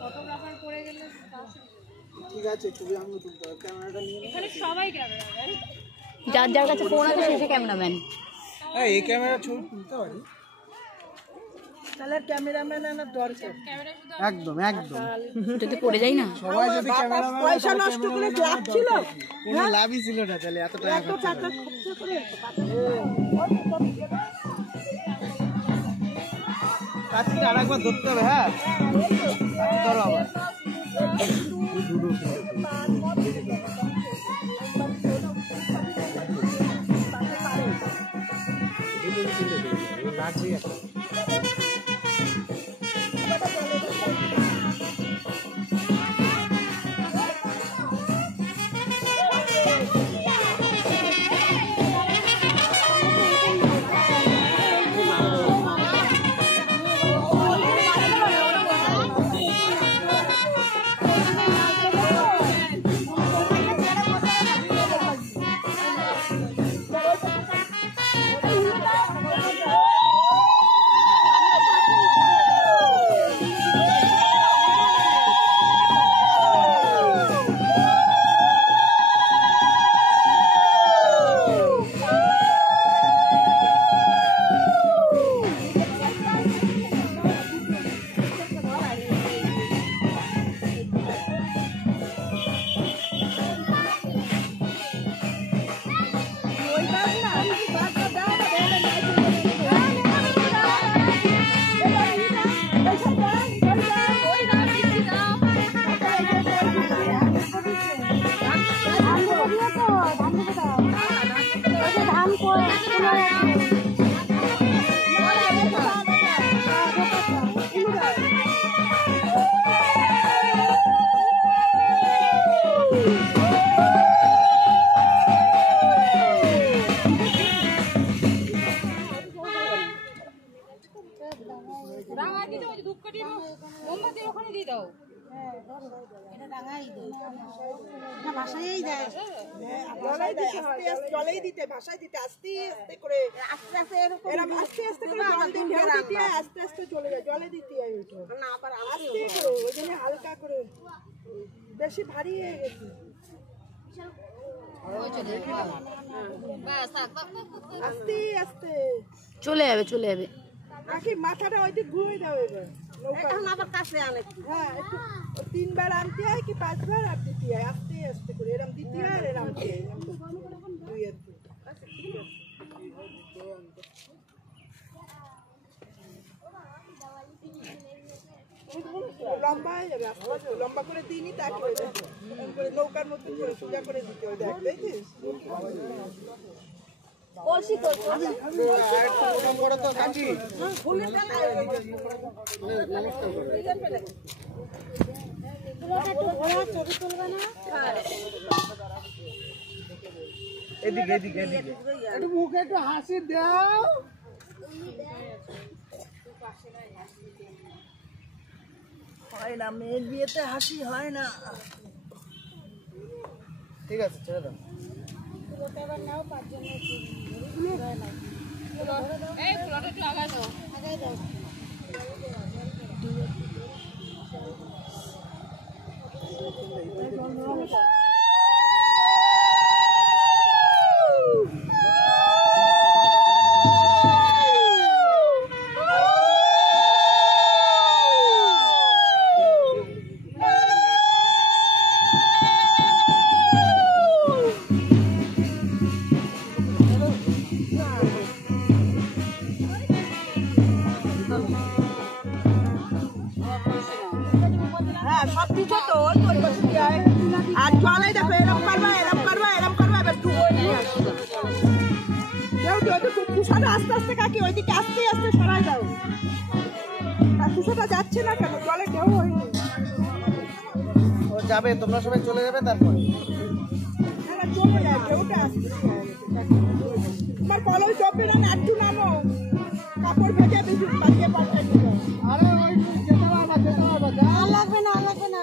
Photographer পড়ে গেলে ঠিক আছে, ছবি আমি তুলতে হবে। ক্যামেরাটা নিয়ে এখানে সবাই ক্যামেরাম্যান, যার যার কাছে ফোন আছে সে ক্যামেরাম্যান। হ্যাঁ, এই ক্যামেরা ছবি তুলতে পারি। তাহলে ক্যামেরাম্যান আনার দরকার। একদম একদম যদি পড়ে যাই না, সবাই যদি ক্যামেরাম্যান পয়সা নষ্ট করে লাভ ছিল, কোনো লাভই ছিল না। তাহলে এত টাকা খরচ করে কাছে আরেকবার ধরতে হবে। হ্যাঁ, ধরো আবার। বেশি ভারী হয়ে গেছে। আস্তে আস্তে চলে যাবে চলে যাবে। নাকি মাথাটা ওই দিক ঘুরে দাও। এবার এখন আবার কাছে আনে। হ্যাঁ, একটু 3 বার আনতে হয় কি 5 বার আর দিতে হয়। আস্তে আস্তে করে এরকম দিতে হয় আর এরকম দিতে হয়। লম্বা হয়ে যাবে, লম্বা করে দিইনি, তারপরে নৌকার মতো করে সোজা করে দিতে হবে। দেখ, দেখছিস? এদিকে এদিকে এদিকে একটু মুখে একটু হাসি দাও। হয় না, মেয়ের বিয়েতে হাসি হয় না। ঠিক আছে, ছেড়ে দাও। আস্তে আস্তে কাকি ওইদিকে আস্তে আস্তে সরাই দাও। কুশোটা যাচ্ছে না কেন? জলে ঢেউ হয়নি। ও যাবে, তোমরা সবাই চলে যাবে তারপর চলে যায়। ঢেউটা আসছে। তোমার কলই চলবে না, একটু নামো, কাপড় ভেজে বেশি পাঠিয়ে পাঠাই দিবে। আরে ওই যেতে পারবা, যেতে পারবা। লাগবে না, লাগবে না।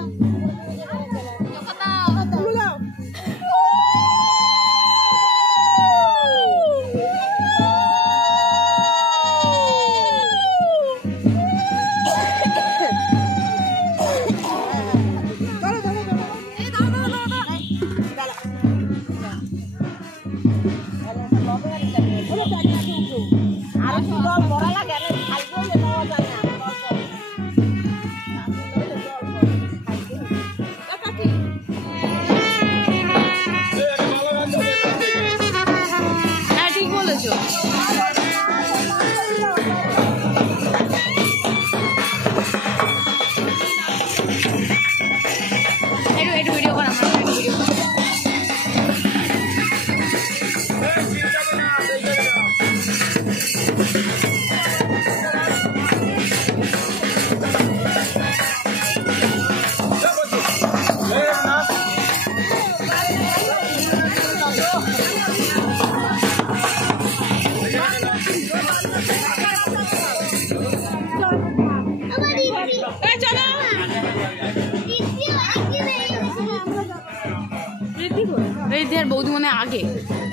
বৌদি আর বৌদি মনে হয় আগে।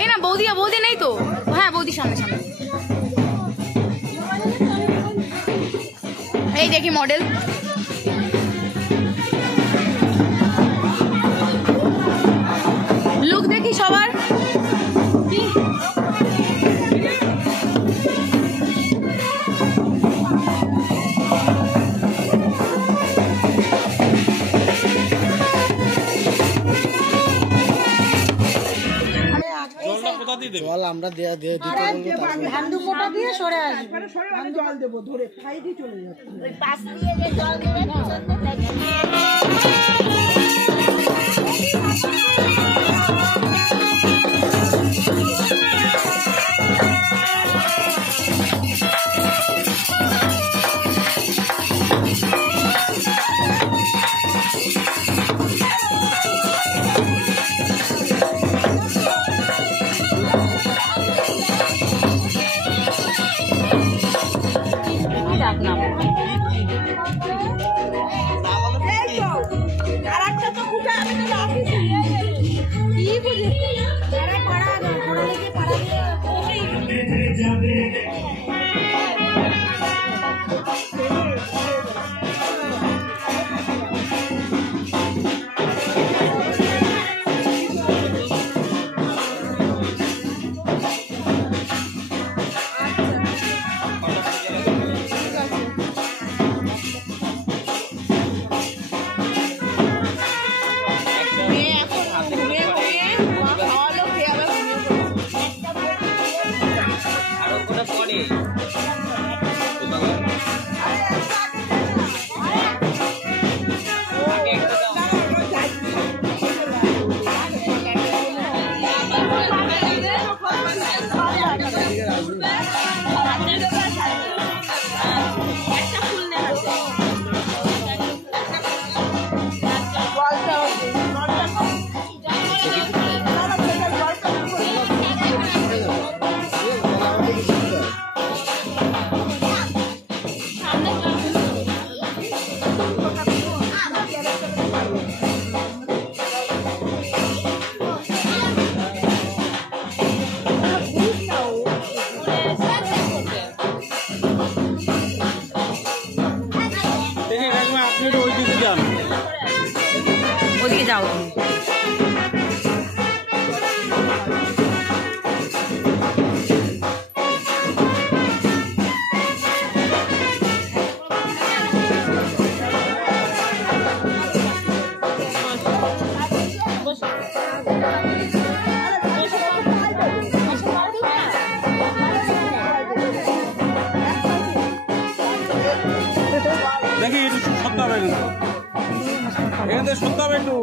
এই না বৌদি বৌদি নেই তো, হ্যাঁ বৌদি সামনে সামনে। এই দেখি মডেল। লুক দেখি সবার। জল আমরা দিয়ে সরে আমি জল দেবো ধরে সাইডে চলে যাচ্ছে। ওদিকে যাও। দেখি একটু সত্য হবে, এখানে সত্য হবে একটু।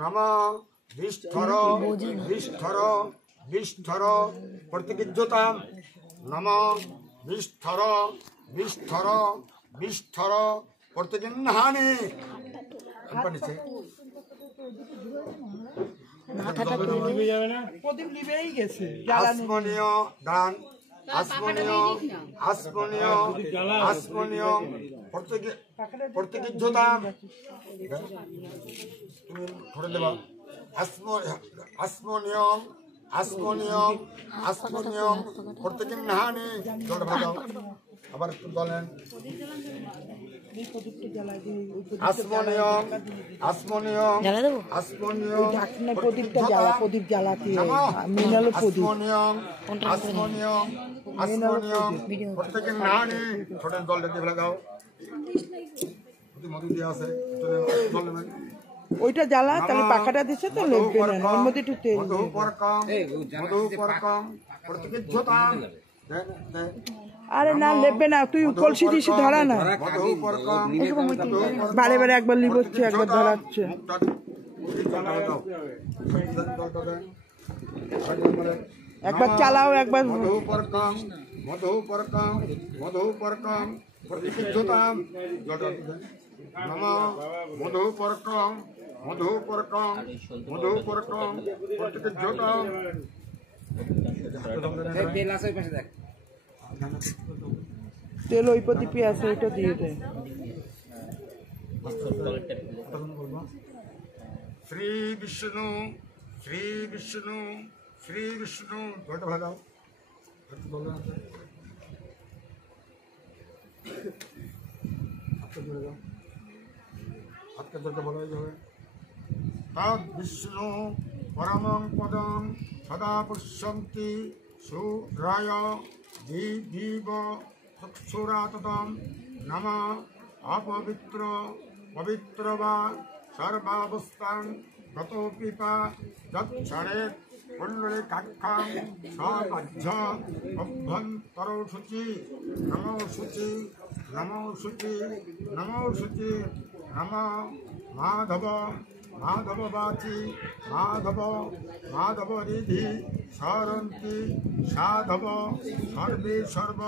नम विष्ठर विष्ठर विष्ठर प्रतिगिज्जता नम विष्ठर विष्ठर विष्ठर प्रतिगिन्हानि প্রদীপ নিবেই গেছে। आसमनीय दान आसमनीय आसमनीय आसमनीय प्रतिगिज्जता তুমি ধরে দেবা आसमनीय আসমনিয়ম আসমনিয়ম প্রত্যেকের নাহানি জলটা ভালো আবার একটু বলেন আসমনিয়ম আসমনিয়ম আসমনিয়ম প্রদীপটা জ্বালা, প্রদীপ জ্বালাতে মিনালো প্রদীপ। আসমনিয়ম আসমনিয়ম আসমনিয়ম প্রত্যেকের নাহানি ছোটের জলটা দিয়ে লাগাও মধু দিয়ে আছে জল নেবেন ওইটা জ্বালা, তাহলে পাখাটা দিচ্ছে তো লেপবে না, ওর মধ্যে একটু তেল মধু পরকম প্রত্যেকের ঝোতাম আরে না লেপবে না, তুই কলসি দিস ধরা না, মধু পরকম বারে বারে একবার লিবোচ্ছে একবার ধরাচ্ছে। একবার চালাও একবার। মধু পরকম মধু পরকম মধু পরকম প্রত্যেকের ঝোতাম নম মধু পরকম মধু পরকম মধু পরকম প্রত্যেকের ঝোতাম তেল ওই প্রদীপে আছে, ওইটা দিয়ে দে। শ্রী বিষ্ণু শ্রী বিষ্ণু শ্রী বিষ্ণু জলটা ভালো দাও হাতটা জলটা ভালো হয়ে যাবে তদ বিষ্ণু পরমং পদং সদা পশ্যন্তি সুরায় জীব চক্ষুরাততম নম অপবিত্র পবিত্র বা সর্বাবস্থান গত পিপা যৎক্ষণে কুণ্ডলী কাক্ষাং স্বকার্য অভ্যন্তর শুচি নমো শুচি নমো শুচি নমো শুচি নম মাধব মাধব বাচি মাধব মাধব রিধি সরন্তি সাধব সর্বে সর্ব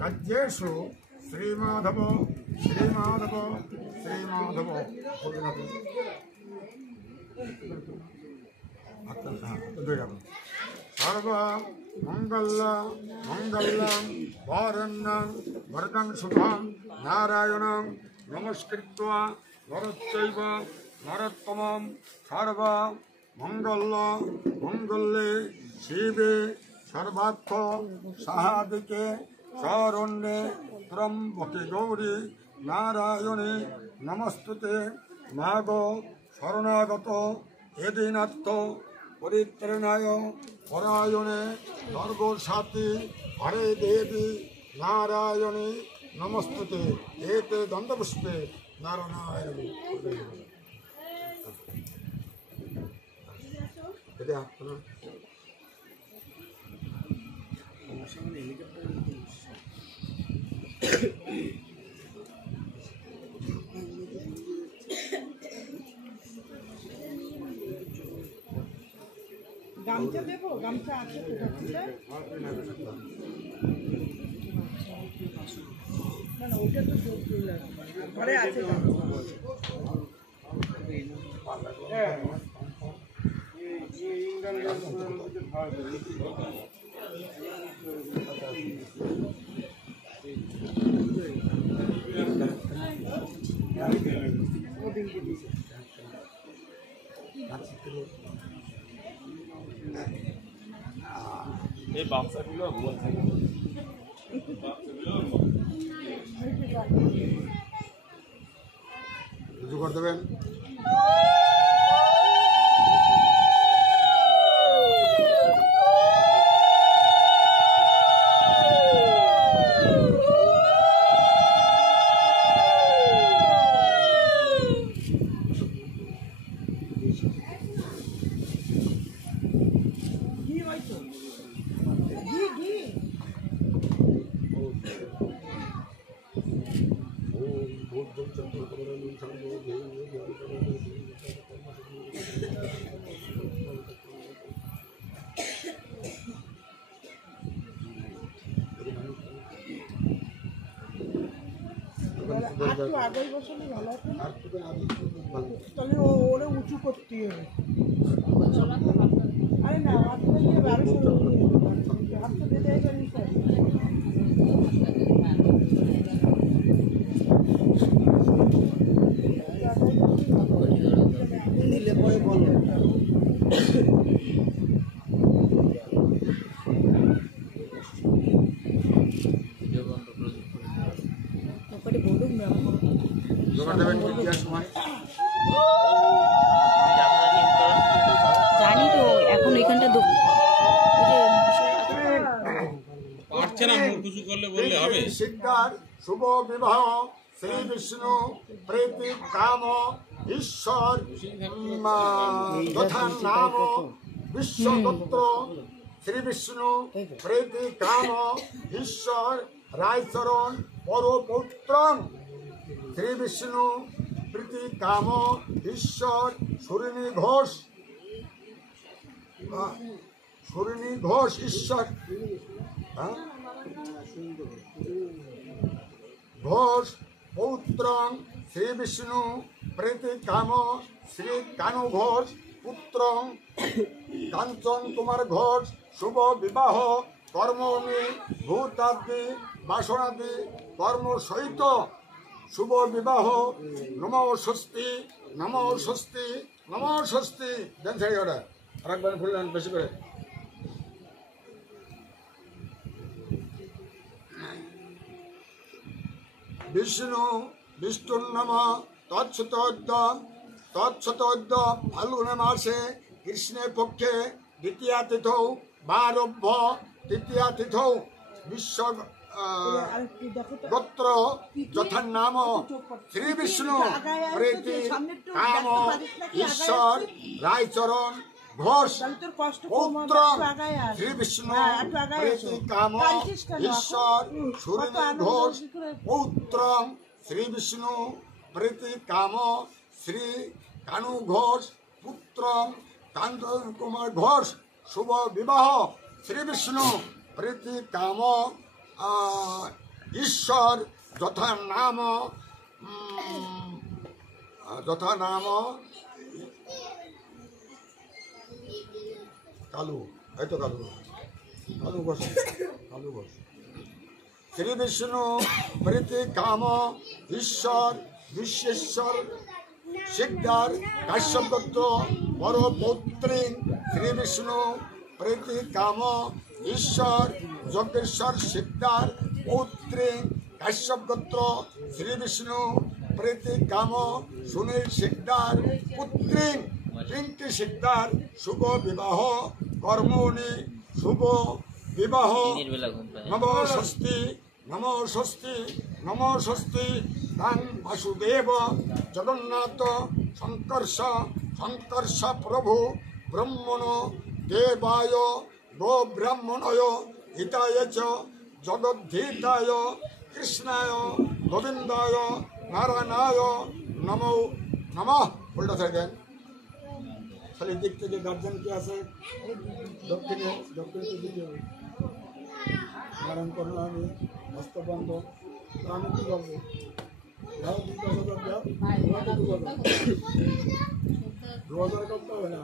কার্যেষু শ্রীমাধব শ্রীমাধব শ্রীমাধব সর্ব মঙ্গল মঙ্গলং বরণ্যং বরদং শুভং নারায়ণং নমস্কৃত্বা নরশ্চৈব নরোত্তমং সর্ব মঙ্গল মঙ্গলে শিবে সর্বার্থ সাহাদিকে শরণ্যে ত্রম্বকে গৌরী নারায়ণে নমস্তুতে মাগ শরণাগত এদিনাত্ম পরিত্রাণায় পরায়ণে সর্বসাথী হরে দেবী নারায়ণে নমস্তুতে এতে দণ্ডপুষ্পে নারায়ণ গামছা দেবো, গামছা আছে তো না না, ওটা তো ঘরে আছে এই বাচ্চাগুলো বলছে কিছু করে দেবেন একটু আগে বসলে ভালো হতো না, তাহলে ওরে উঁচু করতে হবে। আরে না, হাতটা নিয়ে আরো হাতটা দিতে হবে নিচে। নিলে পরে বলো জোগাড় দেবেন কি দেওয়ার সময়। জানি তো এখন এখানটা পারছে না, মুখ কিছু করলে বললে হবে। শিক্ষার শুভ বিবাহ শ্রী বিষ্ণু প্রীতি কাম ঈশ্বর যথা নাম বিশ্বগোত্র শ্রী বিষ্ণু প্রীতি কাম ঈশ্বর রায়চরণ পরপৌত্র শ্রী বিষ্ণু প্রীতি কাম ঈশ্বর সুরিণী ঘোষ সুরিণী ঘোষ ঈশ্বর ঘোষ পৌত্র শ্রী বিষ্ণু প্রীতি কাম শ্রী কানু ঘোষ পুত্র কাঞ্চন কুমার ঘোষ শুভ বিবাহ কর্মণি ভূতাদি বাসনাদি কর্ম সহিত শুভ বিবাহ নমো স্বস্তি নমো স্বস্তি নমো স্বস্তি। দেন ছাড়ি ওটা আরেকবার ফুললেন বেশি করে। বিষ্ণু বিষ্ণুর নাম তৎসতোদ্য ফাল্গুন মাসে কৃষ্ণের পক্ষে দ্বিতীয়া তিথৌ বারভ্য তৃতীয়া তিথৌ বিশ্ব গোত্র যথা নাম শ্রী বিষ্ণু প্রীতি কাম ঈশ্বর রায়চরণ ঘোষ পৌত্র শ্রী বিষ্ণু প্রীতি কাম ঈশ্বর সুরিণী ঘোষ পৌত্র শ্রী বিষ্ণু প্রীতি কাম শ্রী কানু ঘোষ পুত্র কাঞ্চন কুমার ঘোষ শুভ বিবাহ শ্রী বিষ্ণু প্রীতি কাম ঈশ্বর যথা নাম কালু এই তো কালু কালু ঘোষ কালু ঘোষ শ্রী বিষ্ণু প্রীতি কাম ঈশ্বর বিশ্বেশ্বর শিকদার কাশ্যপগোত্র পরপৌত্রী শ্রী বিষ্ণু প্রীতি কাম ঈশ্বর যজ্ঞেশ্বর শিকদার পৌত্রী কাশ্যপগোত্র শ্রী বিষ্ণু প্রীতি কাম সুনীল শিকদার পুত্রী পিঙ্কি শিকদার শুভ বিবাহ কর্মণি শুভ বিবাহ নমো স্বস্তি নমো স্বস্তি নমো স্বস্তি তাং বাসুদেব জগন্নাথ শঙ্কর্ষ প্রভু ব্রহ্মণ দেবায় গো ব্রাহ্মণয় হিতায় চ জগদ্ধিতায় কৃষ্ণায় গোবিন্দায় নারায়ণায় নমো নমঃ। উল্টা সাইড দেন। খালি দিক থেকে গার্জেন কি আছে দক্ষিণে দিকে নারায়ণ করলাম আমি হস্তবন্ধ আমি কি করবো যাও 2000 করতে হবে না।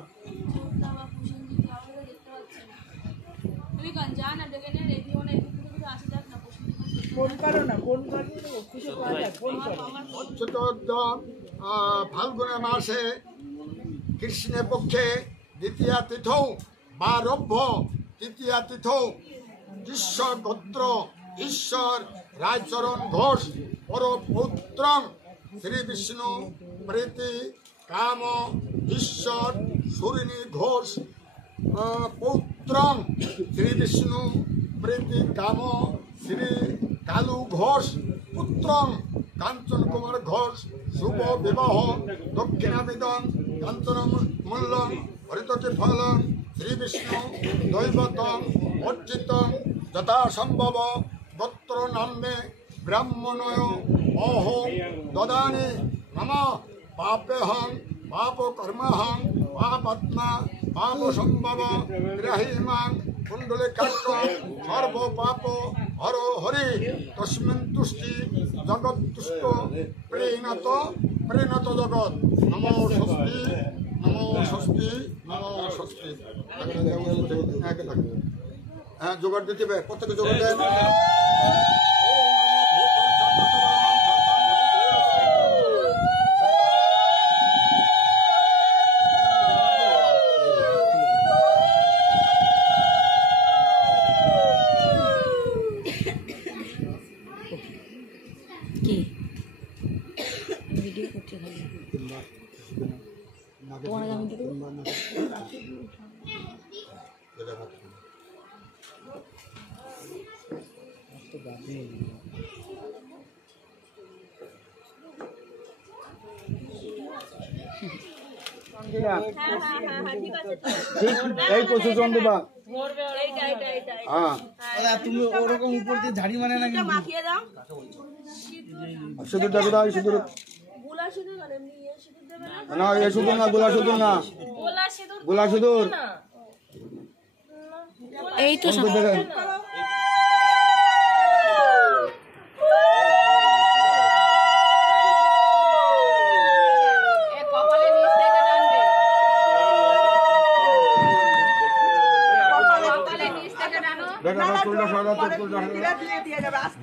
ফাল্গুনের মাসে কৃষ্ণের পক্ষে দ্বিতীয়া তিথৌ বারভ্য তৃতীয়া তিথৌ ঈশ্বর গোত্র ঈশ্বর রায়চরণ ঘোষ পরপৌত্র শ্রী বিষ্ণু প্রীতি কাম ঈশ্বর সুরিণী ঘোষ পৌত্র শ্রী বিষ্ণু প্রীতি কাম শ্রী কালু ঘোষ পুত্র কাঞ্চন কুমার ঘোষ শুভ বিবাহ দক্ষিণাবিদন কাঞ্চন মূল্যম হরিতটি ফলম শ্রী বিষ্ণু দৈবতম অর্জিত যথাসম্ভব গোত্র নামে ব্রাহ্মণয় অহো দদানি নম পাপেহং পাপ কর্মহং পাপাত্মা পাপ সম্ভব গ্রাহীমাং কুণ্ডলিকাক্ষ সর্ব পাপ হর হরি তস্মিন তুষ্টি জগৎ তুষ্ট প্রেণত জগৎ নমো স্বস্তি নমো স্বস্তি নমো স্বস্তি। হ্যাঁ জোগাড় দিতে হবে, প্রত্যেকে জোগাড় দেন। কি এই কচু চন্দ্রবা তুমি ওরকম উপর দিয়ে ঝাড়ি মানে না কিন্তু সিঁদুরটা কোথায় সিঁদুর না এ সিঁদুর না গোলা সিঁদুর না গোলা সিঁদুর এই তো দেখেন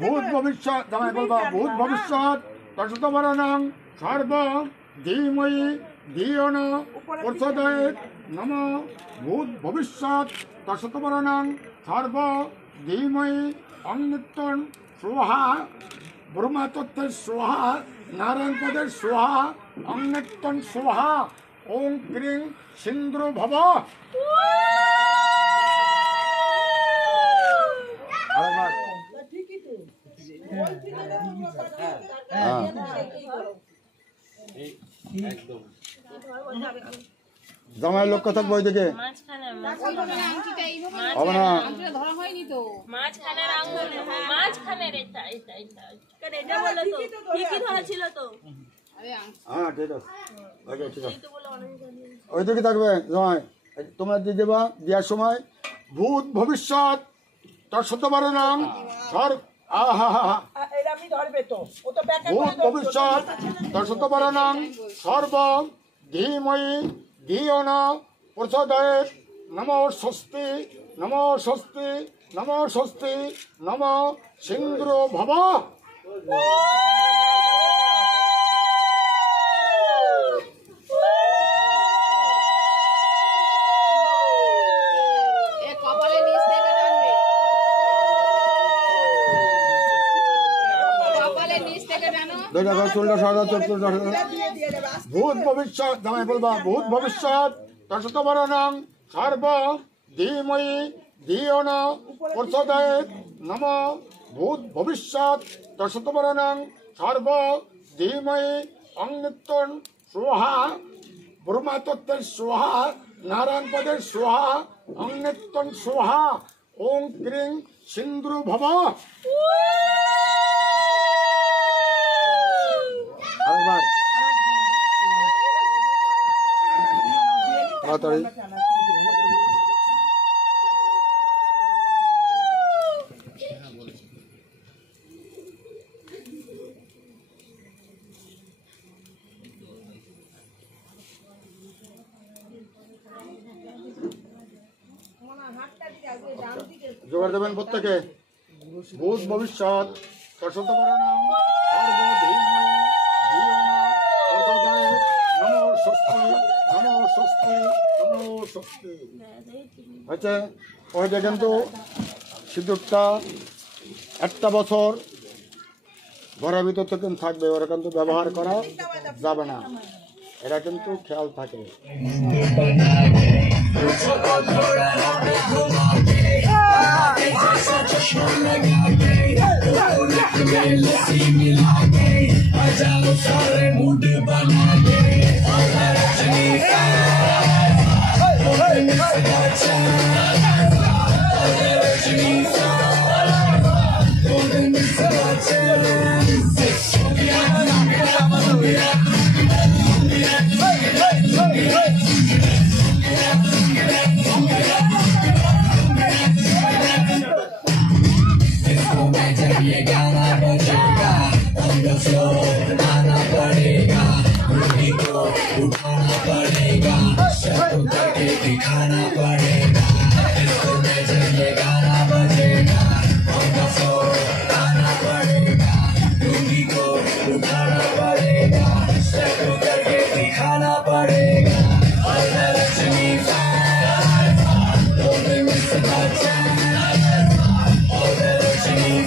ভূত ভবিষ্যৎ জামাই বলবা ভূত ভবিষ্যৎ তৎসতবরণং সর্ব ধীময়ি ধিয়ন প্রচোদয়ে নম ভূত ভবিষ্যৎ তৎসতবরণং সর্ব ধীময়ি অনিত্যং স্বাহা ব্রহ্মতত্ত্বের স্বাহা নারায়ণ পদের স্বাহা অনিত্যং স্বাহা ওং ক্রিং সিন্দ্র ভব জামাই লোক কথা বই দেখে হবে না ধরা হয়নি তো মাঝখানের আঙ্গুল মাঝখানের এটা এটা এটা কারণ এটা বলে তো ঠিকই ধরা ছিল তো হ্যাঁ ঠিক আছে ওকে ঠিক আছে ওই দিকে থাকবে জামাই তোমরা দিয়ে দেবা দেওয়ার সময় ভূত ভবিষ্যৎ তার শতবার নাম সর ভূত ভবিষ্যৎ তার শতবার নাম সর্ব ধীময়ি ধিয়ন প্রচোদয়ে নম স্বস্তি নম স্বস্তি নম স্বস্তি নম সিন্দ্র ভব ভূত ভবিষ্যৎ জামাই বলবা ভূত ভবিষ্যৎ তৎসতবরণং সর্ব ধীময়ি ধিয়ন প্রচোদয়ে নম ভূত ভবিষ্যৎ তৎসতবরণং সর্ব ধীময়ি অনিত্যং স্বাহা ব্রহ্মতত্ত্বের স্বাহা নারায়ণ পদের স্বাহা অনিত্যং স্বাহা ওং ক্রিং সিন্দ্র ভব তাড়াতাড়ি জোগাড় দেবেন প্রত্যেকে ভূত ভবিষ্যৎ তৎসতবরণং সর্ব ধীময়ি ধিয়ন প্রচোদয়ে নমো স্বস্তি নমো স্বস্তি নমো স্বস্তি। আচ্ছা ওইটা কিন্তু সিঁদুরটা একটা বছর ঘরের ভিতর থেকে থাকবে, ওরা কিন্তু ব্যবহার করা যাবে না, এটা কিন্তু খেয়াল থাকে। ये गाना बजेगा, हमको फ्लो आना पड़ेगा, रूही को उठाना पड़ेगा, सबको करके दिखाना पड़ेगा। इसको में जब ये गाना बजेगा, हमको फ्लो आना पड़ेगा, रूही को उठाना पड़ेगा, सबको करके दिखाना पड़ेगा। और लक्ष्मी तुम्हें मिस बचा, और लक्ष्मी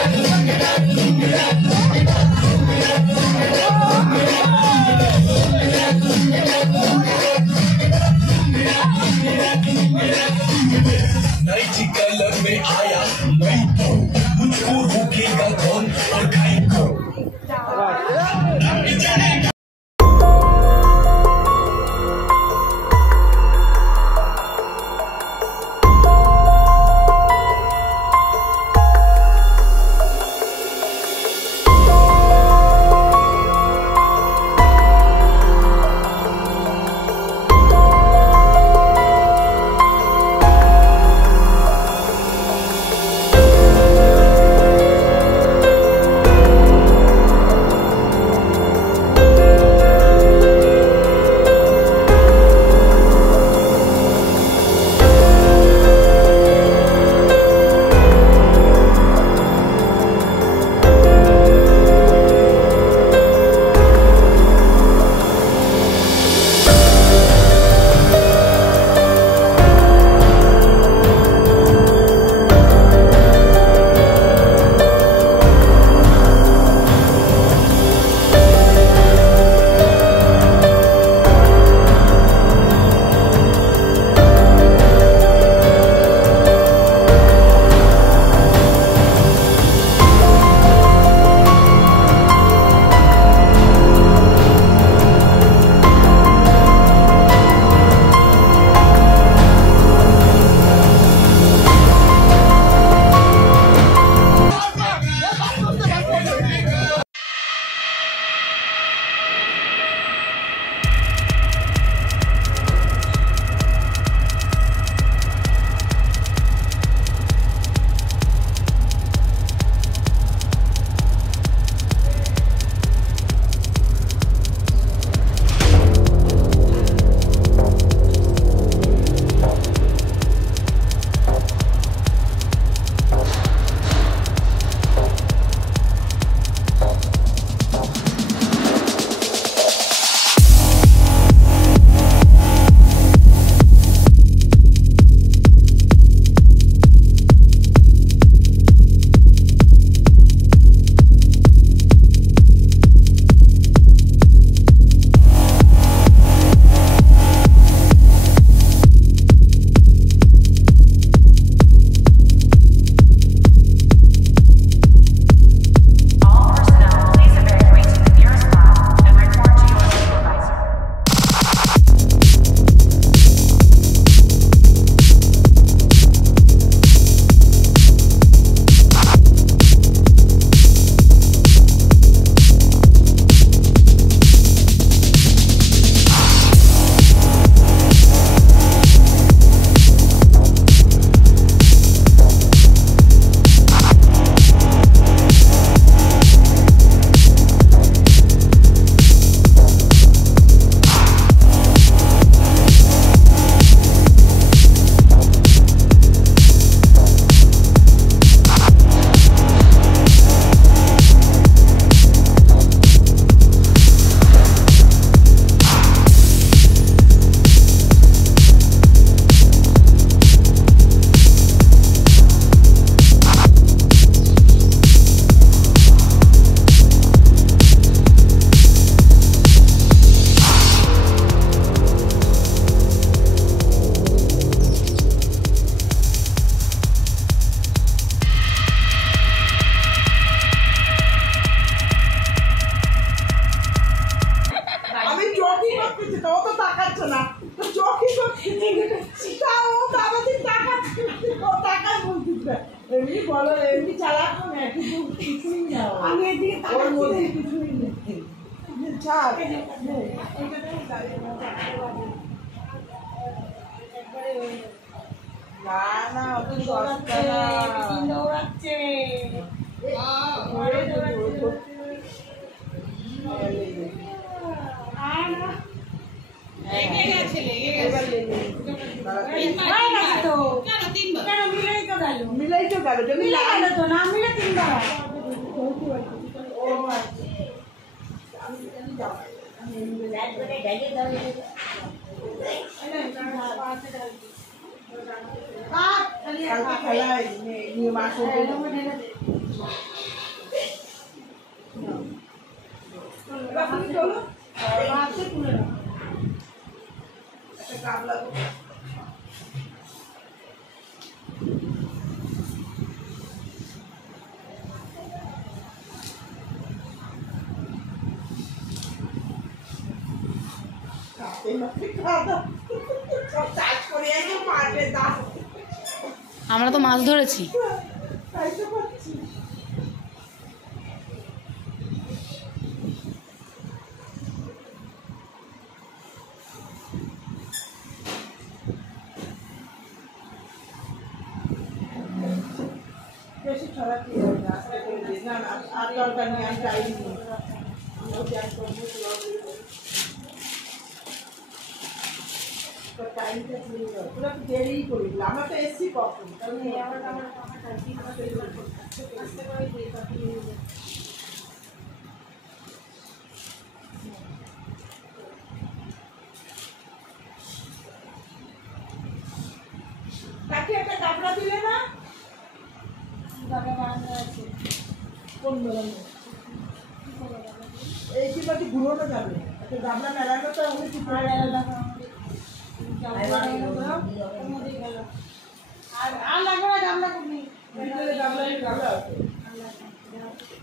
I'm এমনি বলো এমনি চালাবো না কিন্তু কিছুই না আমি এদিকে ওর মধ্যে কিছুই নেই ছাড় না না অত সস্তা না দৌড়াচ্ছে মিলাই তো গেল তো না মিলে তিনবার খেলায় নিয়ে মাছ চলো কাবলা আমরা তো মাছ ধরেছি। বেশি খারাপ না আর দরকার নেই আমি চাইনি টাইমটা পুরো দেরি করি আমরা তো এসছি কখন তাকে একটা কাপড়া দিলে না কোন বেলানো এই কি বাকি ঘুরোনো যাবে একটা গামলা মেলানো তো উনি কি করে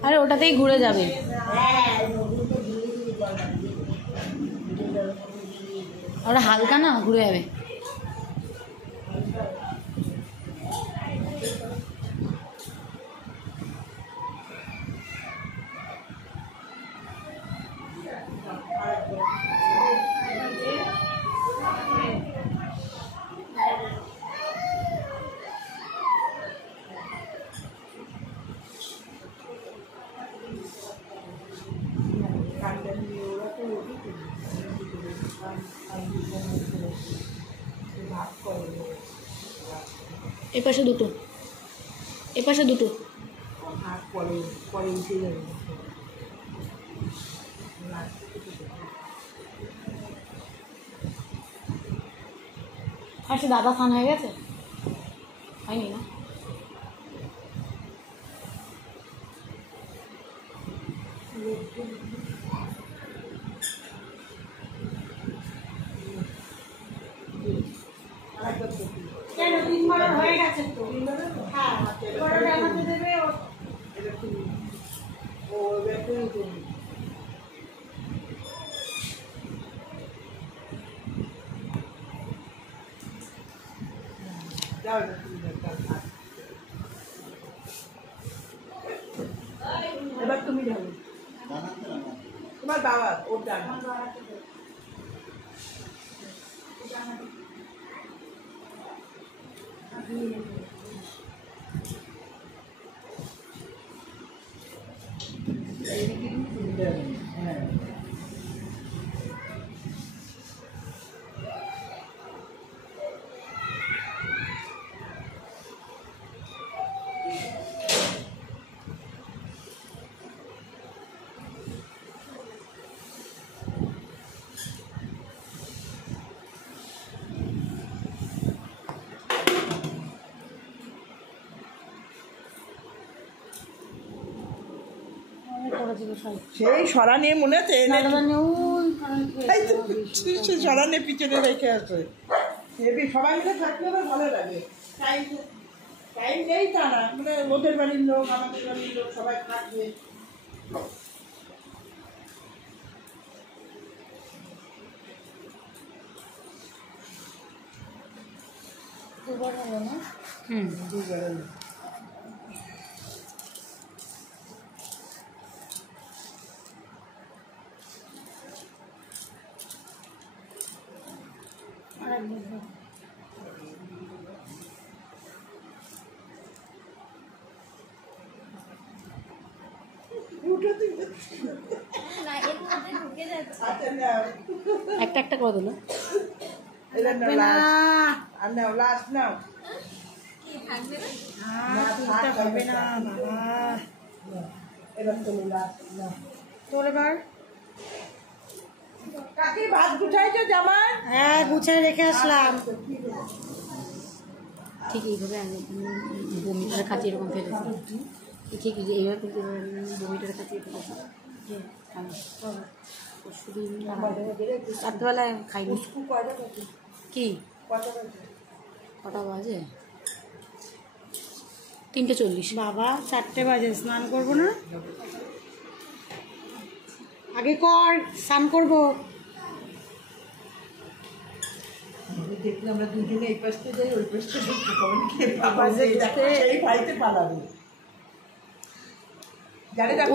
আরে ওটাতেই ঘুরে যাবে। ওটা হালকা না, ঘুরে যাবে। এপাশে দুটো, এপাশে দুটো। আচ্ছা দাদা খান হয়ে গেছে, হয়নি না? কেন 3 বার হয়ে গেছে তো? হ্যাঁ বড়টা আমাকে দেবে ও ব্যাটারি তো যাও এবার তুমি যাবে তোমার বাবা ওর জানা সেই সরা নিয়ে মনে আছে সেই সরা নিয়ে পিছনে রেখে আসে সবাই মিলে থাকলে ভালো লাগে টাইম নেই তা না মানে ওদের বাড়ির লোক আমাদের বাড়ির লোক সবাই থাকবে দুবার হলো না দুবার উঠো তুই আচ্ছা নাও একটা একটা করে দিল। এটা নাও লাস্ট আর নাও লাস্ট নাও হবে না বাবা। এবার তুমি লাস্ট নাও তোর এবার কাকি ভাত গুছাইছো জামাই হ্যাঁ গুছাই রেখে আসলাম। ঠিক এইভাবে আমি বমিটার কাছে এরকম ফেলেছি, ঠিক এইভাবে বমিটার কাছে ফেলেছি। পরশুদিন রাত্রেবেলায় খাইনি। কি কটা বাজে? 3:40। বাবা 4টে বাজে, স্নান করবো না? আগে কর, স্নান করবো। দেখলে আমরা দুজনে এই পাশে যাই ওই পাশে সেই ভাইতে পালাবে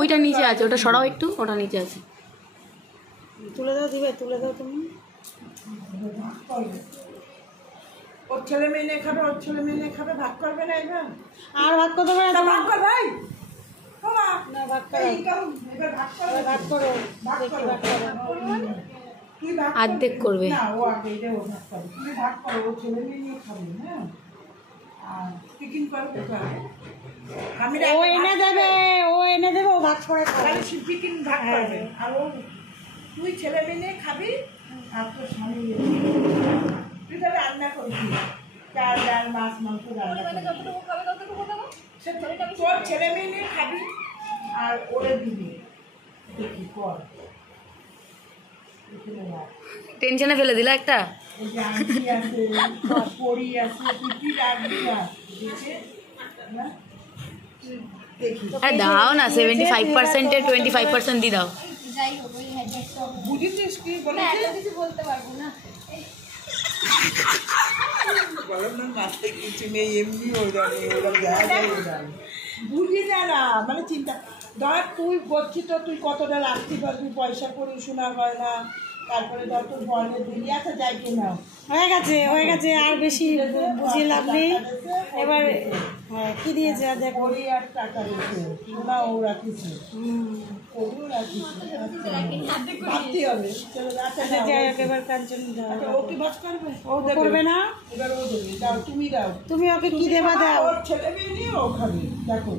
ওইটা নিচে আছে, ওটা সরাও একটু, ওটা নিচে আছে। তুলে দাও, দিবে তুলে দাও তুমি। ওর ছেলে মেয়ে নিয়ে খাবে, ওর ছেলে মেয়ে নিয়ে খাবে, ভাগ করবে না এবার? আর ভাত করতে পারে তা ভাগ কর ভাই না, ভাত করো, এবার ভাগ করবে, ভাত করো, ভাগ দেখি করো। ভাত করো। তুই ভাগ অর্ধেক করবে। না, ও আগে এটা ও ভাগ করবে, তুমি ভাগ করো, ও ছেলে মেয়ে নিয়ে খাবে। হ্যাঁ আর টিফিন করো কোথায়? আমি ও এনে দেবে, ও এনে দেবে, ও ভাত করে খাবে। টিফিন ভাগ করবে আর ও তুই ছেলে মেয়ে নিয়ে খাবি আর তোর স্বামী নিয়ে তুই তাহলে রান্না করবি, চাল ডাল মাছ মাংস রান্না করবি। সে তোর ছেলে মেয়ে নিয়ে খাবি আর ওরে দিবি, দেখি কর। টেনশনে ফেলে দিলা একটা। ওই যে আংটি আছে, পরি আছে, তুই কি রাখবি না দেখে না? দেখি আরে দাও না, 75%-এর 25% দিয়ে দাও। বুঝেছিস কি বলেছিস? কিছু বলতে পারবো না। বলো না, মাথায় কিছু নেই, এমনি হয়ে যাবে, ওরা দেখা যায় বুঝি না না, মানে চিন্তা ধর তুই বলছিস তো তুই কতটা রাখতে পারবি, পয়সা করে শোনা হয় না, তারপরে ধর তোর বর্ণের দিলি আছে যাই কিনা হয়ে গেছে, আর বেশি বুঝিয়ে লাভ নেই। এবার হ্যাঁ, কি দিয়েছে আর দেখো। ওরই আর টাকা রয়েছে শোনা ও রাখিছে, ওরও রাখিছে, ভাবতে হবে। চলো, আচ্ছা আচ্ছা নাও, যাই হোক, এবার কাঞ্চন দাও। আচ্ছা, ও কি বাস করবে? ও করবে না, এবার ও দেবে, দাও তুমি দাও, তুমি ওকে কি দেবা দাও। ওর ছেলে মেয়ে নিয়ে ও খাবে, দেখো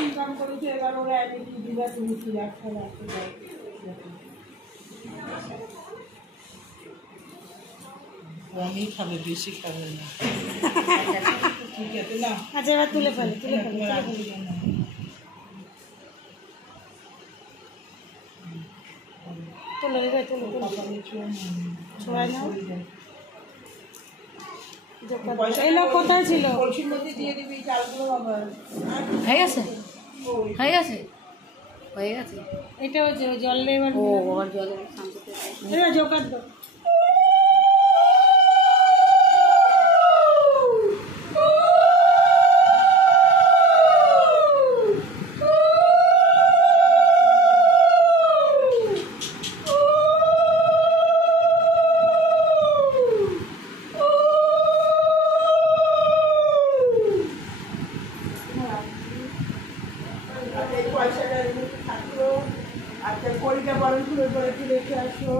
ইনকাম করেছে, এবার ওরা এনে কি দিবা, তুমি কি রাখতে রাখতে কমই খাবে, বেশি খাবে না। ঠিক আছে না, আচ্ছা এবার তুলে ফেলে, তুলে ফেলে, তুলে ফেলে। তুলে এবার তুলে ছোড়াই নাও। এলো কোথায় ছিল? কলসির মধ্যে দিয়ে দিবি চালগুলো আবার। হয়ে গেছে, হয়ে গেছে, হয়ে গেছে। এটা হচ্ছে ওই জলে এবার ও আবার জলে স্নান করতে হবে। এবার জোগাড় দাও। এই পয়সাটা থাকলো, আচ্ছা কড়িটা বরং তুলে করে রেখে আসো।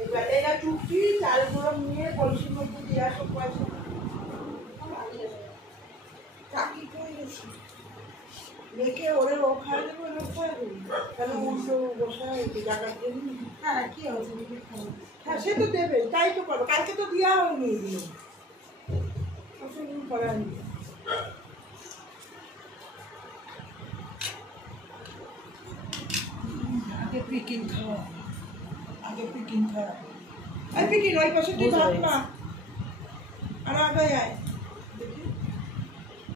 এবার এরা চুক্তি চালগুলো নিয়ে কলসির মধ্যে দিয়ে আসো পয়সা। চাকরি করে রেখে ওরা ও খাওয়া দেবো, লোক খাওয়া দেবো, তাহলে অন্য বসায় জায়গার জন্য। হ্যাঁ কি হয়েছে, হ্যাঁ সে তো দেবে, তাই তো করো, কালকে তো দেওয়া হয়নি এগুলো, অসুবিধা করার নেই। আগে পিকিং খাওয়া, আগে পিকিং খাওয়া, আর পিকিং ওই পাশে তুই ভাব না, আর আগে আয়।